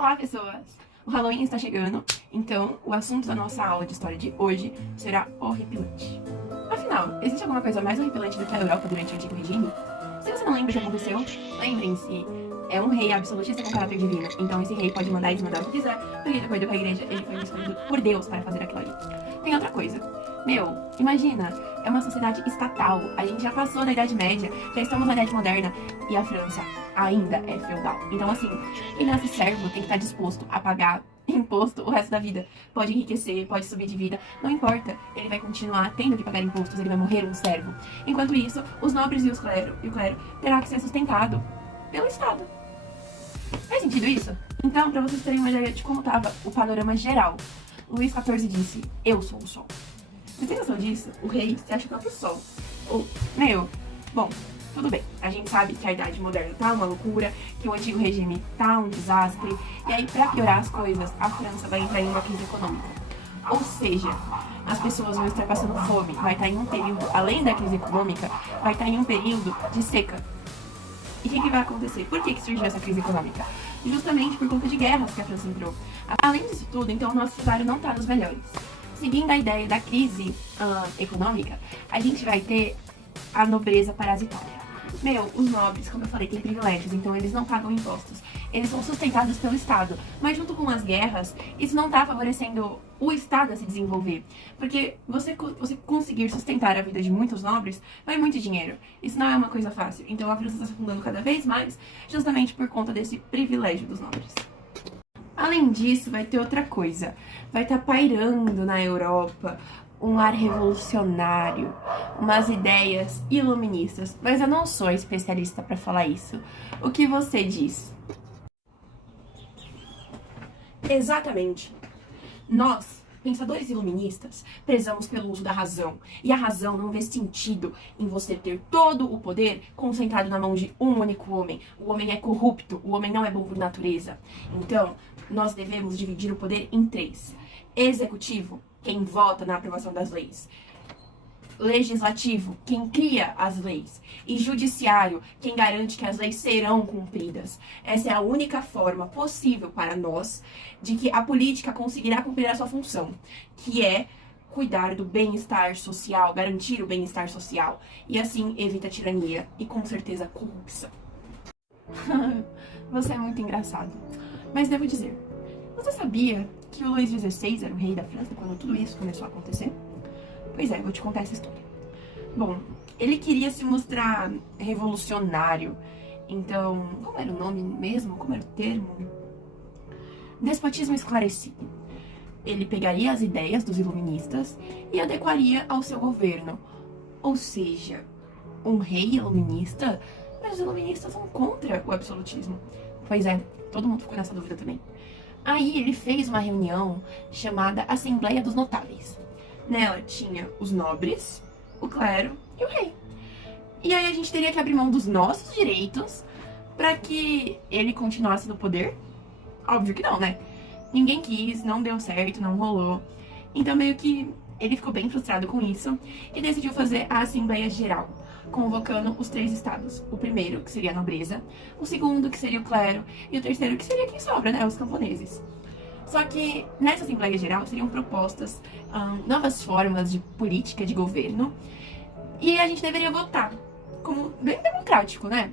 Olá, pessoas! O Halloween está chegando, então o assunto da nossa aula de história de hoje será horripilante. Afinal, existe alguma coisa mais horripilante do que a Europa durante o Antigo Regime? Se você não lembra o que aconteceu, lembrem-se, é um rei absolutista com caráter divino, então esse rei pode mandar e desmandar o que quiser, porque de acordo com a igreja, ele foi escolhido por Deus para fazer aquilo ali. Tem outra coisa. Imagina, é uma sociedade estatal, a gente já passou da Idade Média, já estamos na Idade Moderna, e a França ainda é feudal. Então assim, quem nasce servo tem que estar disposto a pagar imposto o resto da vida. Pode enriquecer, pode subir de vida, não importa, ele vai continuar tendo que pagar impostos, ele vai morrer um servo. Enquanto isso, os nobres e o clero terá que ser sustentado pelo Estado. Faz sentido isso? Então, para vocês terem uma ideia de como estava o panorama geral, Luís XIV disse: eu sou o sol. Você tem noção disso? O rei se acha o próprio sol. Bom, tudo bem. A gente sabe que a idade moderna tá uma loucura, que o antigo regime tá um desastre. E aí, pra piorar as coisas, a França vai entrar em uma crise econômica. Ou seja, as pessoas vão estar passando fome. Vai estar em um período, além da crise econômica, vai estar em um período de seca. E o que vai acontecer? Por que surgiu essa crise econômica? Justamente por conta de guerras que a França entrou. Além disso tudo, então, o nosso cenário não tá dos melhores. Seguindo a ideia da crise econômica, a gente vai ter a nobreza parasitária. Os nobres, como eu falei, têm privilégios, então eles não pagam impostos. Eles são sustentados pelo Estado. Mas junto com as guerras, isso não está favorecendo o Estado a se desenvolver. Porque você conseguir sustentar a vida de muitos nobres vai muito dinheiro. Isso não é uma coisa fácil. Então a França está se afundando cada vez mais, justamente por conta desse privilégio dos nobres. Além disso, vai ter outra coisa. Vai estar pairando na Europa um ar revolucionário, umas ideias iluministas. Mas eu não sou especialista para falar isso. O que você diz? Exatamente. Nós, pensadores iluministas, prezamos pelo uso da razão. E a razão não vê sentido em você ter todo o poder concentrado na mão de um único homem. O homem é corrupto, o homem não é bom por natureza. Então, nós devemos dividir o poder em três. Executivo, quem vota na aprovação das leis. Legislativo, quem cria as leis. E judiciário, quem garante que as leis serão cumpridas. Essa é a única forma possível para nós de que a política conseguirá cumprir a sua função, que é cuidar do bem-estar social, garantir o bem-estar social. E assim evita a tirania e, com certeza, a corrupção. Você é muito engraçado. Mas devo dizer, você sabia que o Luís XVI era o rei da França quando tudo isso começou a acontecer? Pois é, vou te contar essa história. Bom, ele queria se mostrar revolucionário. Então, como era o nome mesmo? Como era o termo? Despotismo esclarecido. Ele pegaria as ideias dos iluministas e adequaria ao seu governo. Ou seja, um rei iluminista? Mas os iluministas são contra o absolutismo. Pois é, todo mundo ficou nessa dúvida também. Aí ele fez uma reunião chamada Assembleia dos Notáveis. Nela tinha os nobres, o clero e o rei. E aí a gente teria que abrir mão dos nossos direitos para que ele continuasse no poder? Óbvio que não, né? Ninguém quis, não deu certo, não rolou. Então meio que ele ficou bem frustrado com isso e decidiu fazer a Assembleia Geral, convocando os três estados. O primeiro, que seria a nobreza, o segundo, que seria o clero, e o terceiro, que seria quem sobra, né? Os camponeses. Só que nessa Assembleia Geral seriam propostas novas formas de política de governo e a gente deveria votar, como bem democrático, né?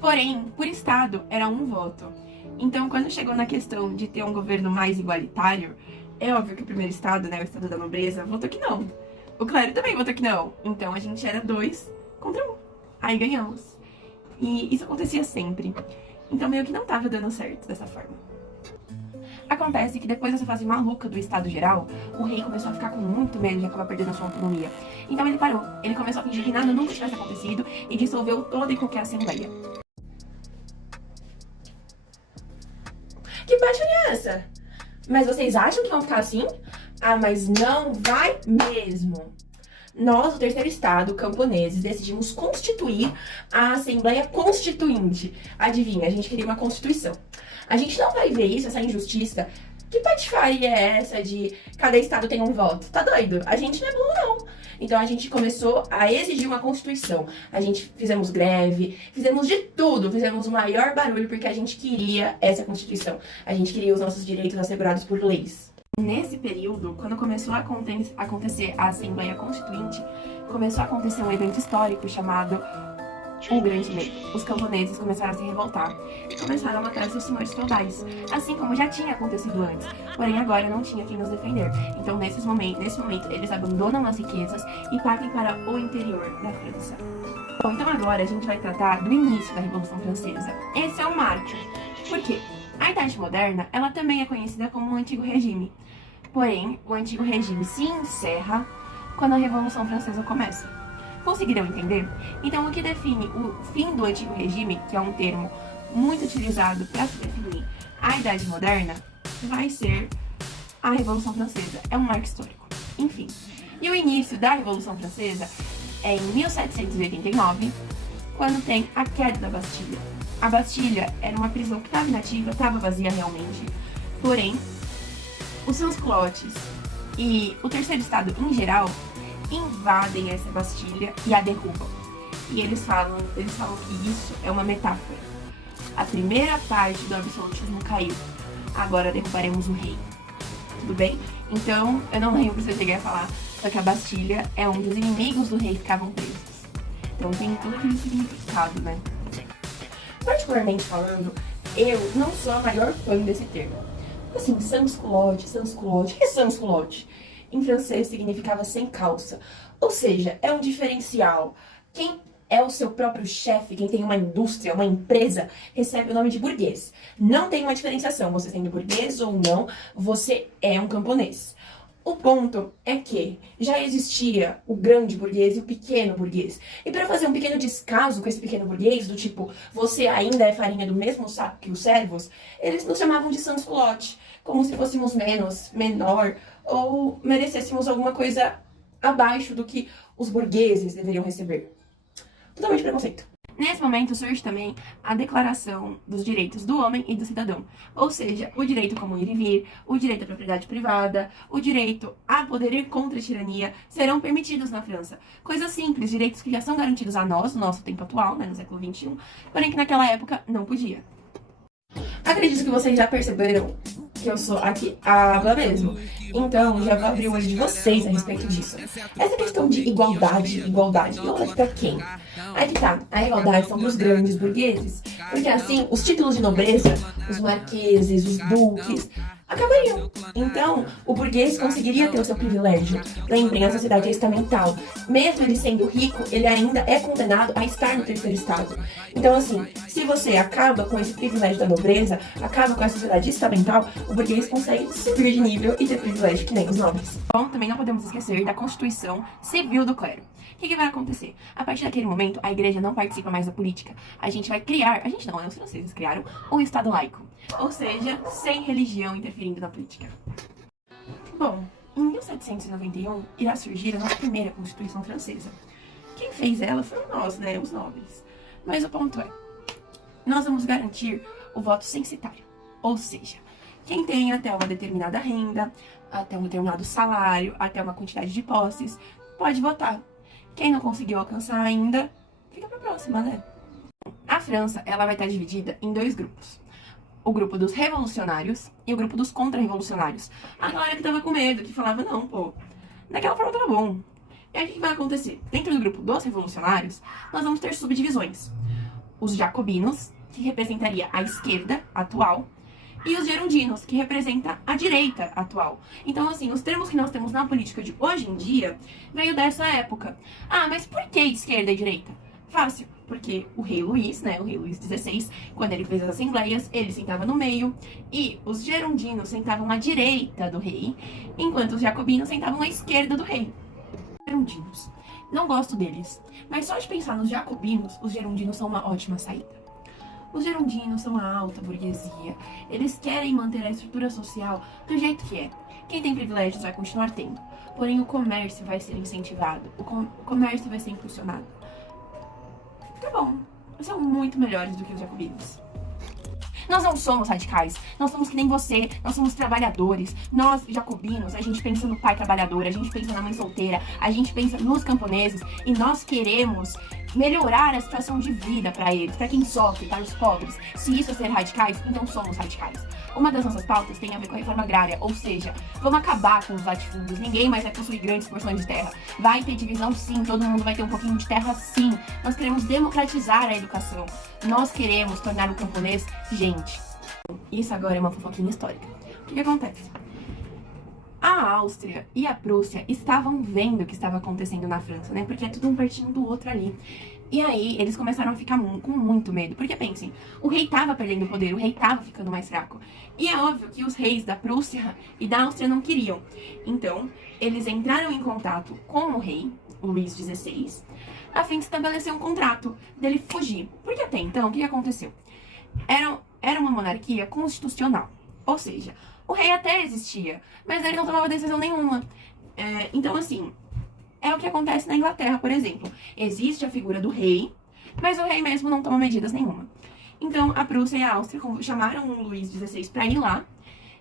Porém, por estado, era um voto. Então, quando chegou na questão de ter um governo mais igualitário, é óbvio que o primeiro estado, né, o estado da nobreza, votou que não. O clero também votou que não. Então, a gente era 2 contra 1. Aí ganhamos. E isso acontecia sempre. Então, meio que não tava dando certo dessa forma. Acontece que depois dessa fase maluca do Estado Geral, o rei começou a ficar com muito medo de acabar perdendo a sua autonomia. Então ele parou. Ele começou a fingir que nada nunca tivesse acontecido e dissolveu toda e qualquer assembleia. Que página é essa? Mas vocês acham que vão ficar assim? Ah, mas não vai mesmo. Nós, o terceiro estado, camponeses, decidimos constituir a Assembleia Constituinte. Adivinha, a gente queria uma Constituição. A gente não vai ver isso, essa injustiça, Que patifaria é essa de cada estado tem um voto? Tá doido? A gente não é burro, não. Então a gente começou a exigir uma constituição. A gente fizemos greve, fizemos de tudo, fizemos o maior barulho porque a gente queria essa constituição. A gente queria os nossos direitos assegurados por leis. Nesse período, quando começou a acontecer a Assembleia Constituinte, começou a acontecer um evento histórico chamado o Grande Medo. Os camponeses começaram a se revoltar e começaram a matar seus senhores feudais, assim como já tinha acontecido antes. Porém, agora não tinha quem nos defender. Então, nesse momento, eles abandonam as riquezas e partem para o interior da França. Bom, então agora a gente vai tratar do início da Revolução Francesa. Esse é o marco. Por quê? A Idade Moderna, ela também é conhecida como o Antigo Regime. Porém, o Antigo Regime se encerra quando a Revolução Francesa começa. Conseguiram entender? Então, o que define o fim do Antigo Regime, que é um termo muito utilizado para se definir a Idade Moderna, vai ser a Revolução Francesa. É um marco histórico. Enfim. E o início da Revolução Francesa é em 1789, quando tem a queda da Bastilha. A Bastilha era uma prisão que estava inativa, estava vazia realmente. Porém, os sans-culottes e o Terceiro Estado em geral invadem essa Bastilha e a derrubam. E eles falam que isso é uma metáfora. A primeira parte do absolutismo caiu. Agora derrubaremos o rei. Tudo bem? Então, eu não lembro se eu cheguei a falar, só que a Bastilha é onde os inimigos do rei ficavam presos. Então tem todo aquele significado, né? Particularmente falando, eu não sou a maior fã desse termo. Assim, sans-culotte. O que é sans-culotte? Em francês significava sem calça. Ou seja, é um diferencial. Quem é o seu próprio chefe, quem tem uma indústria, uma empresa, recebe o nome de burguês. Não tem uma diferenciação, você sendo burguês ou não, você é um camponês. O ponto é que já existia o grande burguês e o pequeno burguês. E para fazer um pequeno descaso com esse pequeno burguês, do tipo, você ainda é farinha do mesmo saco que os servos, eles nos chamavam de sans-culotte, como se fôssemos menor, ou merecêssemos alguma coisa abaixo do que os burgueses deveriam receber. Totalmente preconceito. Nesse momento surge também a Declaração dos Direitos do Homem e do Cidadão, ou seja, o direito como ir e vir, o direito à propriedade privada, o direito a poder ir contra a tirania serão permitidos na França. Coisas simples, direitos que já são garantidos a nós, no nosso tempo atual, né, no século XXI, porém que naquela época não podia. Acredito que vocês já perceberam que eu sou aqui habla mesmo. Então, já vou abrir o olho de vocês a respeito disso. Essa questão de igualdade, igualdade pra quem? Aí que tá, a igualdade são pros grandes burgueses, porque assim, os títulos de nobreza, os marqueses, os duques, acabariam. Então, o burguês conseguiria ter o seu privilégio. Lembrem, a sociedade é estamental. Mesmo ele sendo rico, ele ainda é condenado a estar no terceiro estado. Então, assim, se você acaba com esse privilégio da nobreza, acaba com a sociedade estamental, o burguês consegue subir de nível e ter privilégio que nem os nobres. Bom, também não podemos esquecer da Constituição Civil do Clero. O que vai acontecer? A partir daquele momento, a igreja não participa mais da política. A gente vai criar, os franceses criaram um Estado laico. Ou seja, sem religião interferindo na política. Bom, em 1791 irá surgir a nossa primeira Constituição Francesa. Quem fez ela foram nós, né, os nobres. Mas o ponto é, nós vamos garantir o voto censitário. Ou seja, quem tem até uma determinada renda, até um determinado salário, até uma quantidade de posses, pode votar. Quem não conseguiu alcançar ainda, fica pra próxima, né? A França, ela vai estar dividida em dois grupos. O grupo dos revolucionários e o grupo dos contra-revolucionários. A galera que tava com medo, que falava, não, pô, daquela forma tava bom. E aí o que vai acontecer? Dentro do grupo dos revolucionários, nós vamos ter subdivisões. Os jacobinos, que representaria a esquerda atual, e os gerondinos, que representa a direita atual. Então, assim, os termos que nós temos na política de hoje em dia veio dessa época. Ah, mas por que esquerda e direita? Fácil, porque o rei Luís, né, o rei Luís XVI, quando ele fez as assembleias, ele sentava no meio, e os gerondinos sentavam à direita do rei, enquanto os jacobinos sentavam à esquerda do rei. Gerondinos. Não gosto deles, mas só de pensar nos jacobinos, os gerondinos são uma ótima saída. Os gerondinos são a alta burguesia. Eles querem manter a estrutura social do jeito que é. Quem tem privilégios vai continuar tendo. Porém, o comércio vai ser incentivado. O comércio vai ser impulsionado. Tá bom. São muito melhores do que os jacobinos. Nós não somos radicais, nós somos que nem você, nós somos trabalhadores. Nós, jacobinos, a gente pensa no pai trabalhador, a gente pensa na mãe solteira, a gente pensa nos camponeses e nós queremos melhorar a situação de vida para eles, para quem sofre, para os pobres. Se isso é ser radicais, então somos radicais. Uma das nossas pautas tem a ver com a reforma agrária, ou seja, vamos acabar com os latifúndios, ninguém mais vai possuir grandes porções de terra. Vai ter divisão sim, todo mundo vai ter um pouquinho de terra sim. Nós queremos democratizar a educação. Nós queremos tornar o camponês gente. Isso agora é uma fofoquinha histórica. O que acontece? A Áustria e a Prússia estavam vendo o que estava acontecendo na França, né? Porque é tudo um pertinho do outro ali. E aí, eles começaram a ficar com muito medo. Porque, pensem, o rei tava perdendo o poder, o rei tava ficando mais fraco. E é óbvio que os reis da Prússia e da Áustria não queriam. Então, eles entraram em contato com o rei, Luís XVI, a fim de estabelecer um contrato dele fugir. Porque até então, o que aconteceu? Era uma monarquia constitucional. Ou seja, o rei até existia, mas ele não tomava decisão nenhuma. Então, assim, é o que acontece na Inglaterra, por exemplo. Existe a figura do rei, mas o rei mesmo não toma medidas nenhuma. Então, a Prússia e a Áustria chamaram o Luís XVI para ir lá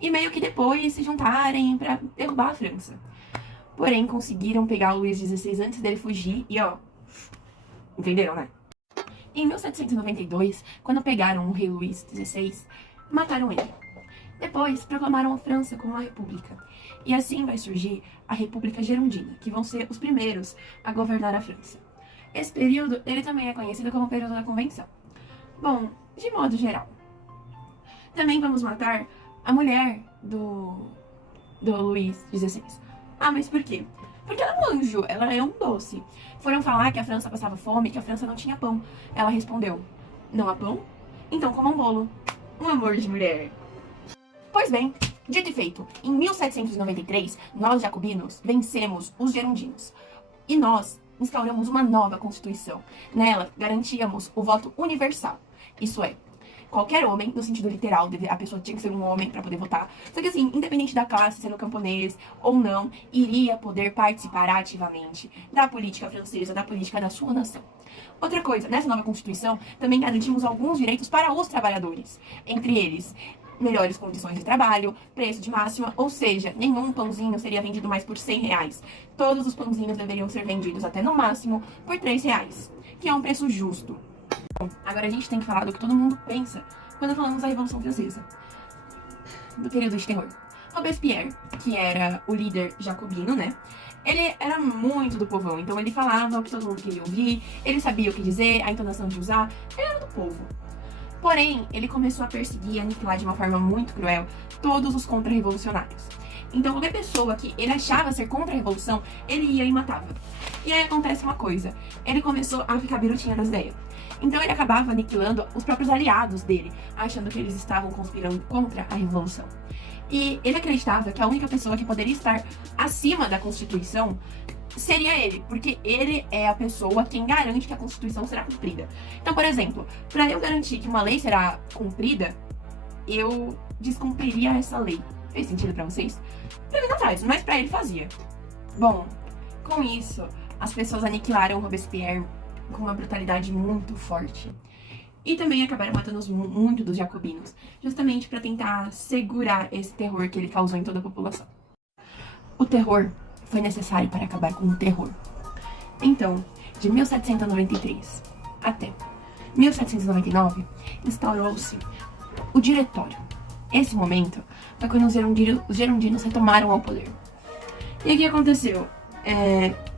e meio que depois se juntarem para derrubar a França. Porém, conseguiram pegar o Luís XVI antes dele fugir e, ó, entenderam, né? Em 1792, quando pegaram o rei Luís XVI, mataram ele. Depois, proclamaram a França como uma república. E assim vai surgir a República Gerundina, que vão ser os primeiros a governar a França. Esse período, ele também é conhecido como o período da Convenção. Bom, de modo geral. Também vamos matar a mulher do Luís XVI. Ah, mas por quê? Porque ela é um anjo, ela é um doce. Foram falar que a França passava fome, que a França não tinha pão. Ela respondeu, não há pão? Então coma um bolo. Um amor de mulher. Pois bem, dito e feito, em 1793, nós jacobinos vencemos os gerundinos. E nós instauramos uma nova Constituição. Nela, garantíamos o voto universal. Isso é, qualquer homem, no sentido literal, a pessoa tinha que ser um homem para poder votar. Só que assim, independente da classe, sendo camponês ou não, iria poder participar ativamente da política francesa, da política da sua nação. Outra coisa, nessa nova Constituição, também garantimos alguns direitos para os trabalhadores. Entre eles, melhores condições de trabalho, preço de máxima, ou seja, nenhum pãozinho seria vendido mais por R$100. Todos os pãozinhos deveriam ser vendidos até no máximo por R$3, que é um preço justo. Bom, agora a gente tem que falar do que todo mundo pensa quando falamos da Revolução Francesa, do período de terror. Robespierre, que era o líder jacobino, né? Ele era muito do povão, então ele falava o que todo mundo queria ouvir, ele sabia o que dizer, a entonação de usar, ele era do povo. Porém, ele começou a perseguir e aniquilar de uma forma muito cruel todos os contra-revolucionários. Então, qualquer pessoa que ele achava ser contra a revolução, ele ia e matava. E aí acontece uma coisa, ele começou a ficar birutinha das ideias. Então ele acabava aniquilando os próprios aliados dele, achando que eles estavam conspirando contra a revolução. E ele acreditava que a única pessoa que poderia estar acima da Constituição seria ele, porque ele é a pessoa quem garante que a Constituição será cumprida. Então, por exemplo, para eu garantir que uma lei será cumprida, eu descumpriria essa lei. Fez sentido para vocês? Pra mim não faz, mas para ele fazia. Bom, com isso, as pessoas aniquilaram Robespierre com uma brutalidade muito forte. E também acabaram matando muito dos jacobinos, justamente para tentar segurar esse terror que ele causou em toda a população. O terror foi necessário para acabar com o terror. Então, de 1793 até 1799, instaurou-se o Diretório. Esse momento foi quando os gerundinos retomaram ao poder. E o que aconteceu?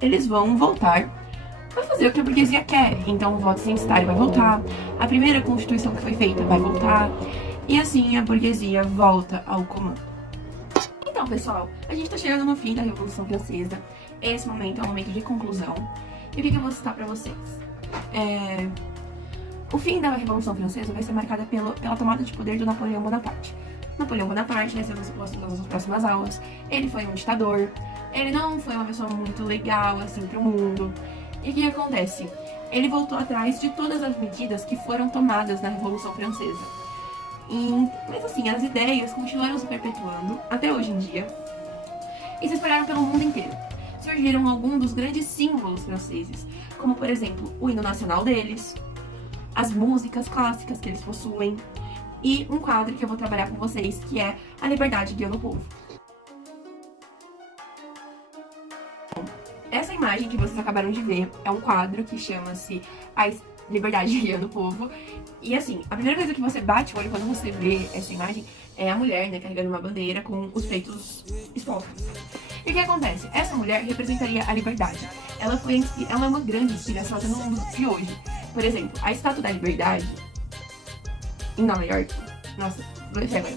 Eles vão voltar a fazer o que a burguesia quer. Então o voto censitário vai voltar, a primeira Constituição que foi feita vai voltar, e assim a burguesia volta ao comando. Então, pessoal, a gente tá chegando no fim da Revolução Francesa. Esse momento é um momento de conclusão. E o que eu vou citar pra vocês? O fim da Revolução Francesa vai ser marcada pela tomada de poder do Napoleão Bonaparte. Napoleão Bonaparte, né, nas próximas aulas, ele foi um ditador, ele não foi uma pessoa muito legal, assim, pro mundo. E o que acontece? Ele voltou atrás de todas as medidas que foram tomadas na Revolução Francesa. Mas assim, as ideias continuaram se perpetuando até hoje em dia e se espalharam pelo mundo inteiro. Surgiram alguns dos grandes símbolos franceses, como por exemplo, o hino nacional deles, as músicas clássicas que eles possuem, e um quadro que eu vou trabalhar com vocês, que é a liberdade guiando o povo. Essa imagem que vocês acabaram de ver é um quadro que chama-se A Liberdade Guiando o Povo. E assim, a primeira coisa que você bate o olho quando você vê essa imagem é a mulher, né, carregando uma bandeira com os peitos expostos. E o que acontece? Essa mulher representaria a liberdade. Ela é uma grande inspiração no mundo de hoje. Por exemplo, a Estátua da Liberdade, em Nova York, nossa, vou deixar agora.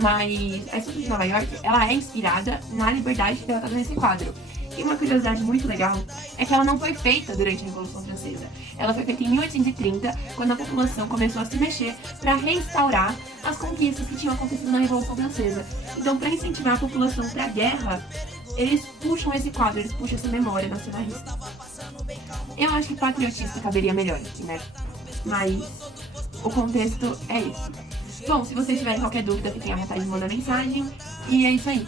Mas a Estátua de Nova York, ela é inspirada na liberdade delatada nesse quadro. E uma curiosidade muito legal é que ela não foi feita durante a Revolução Francesa. Ela foi feita em 1830, quando a população começou a se mexer para restaurar as conquistas que tinham acontecido na Revolução Francesa. Então, para incentivar a população para a guerra, eles puxam esse quadro, eles puxam essa memória nacionalista. Eu acho que patriotista caberia melhor, né? Mas o contexto é esse. Bom, se vocês tiverem qualquer dúvida, fiquem à vontade de mandar mensagem. E é isso aí.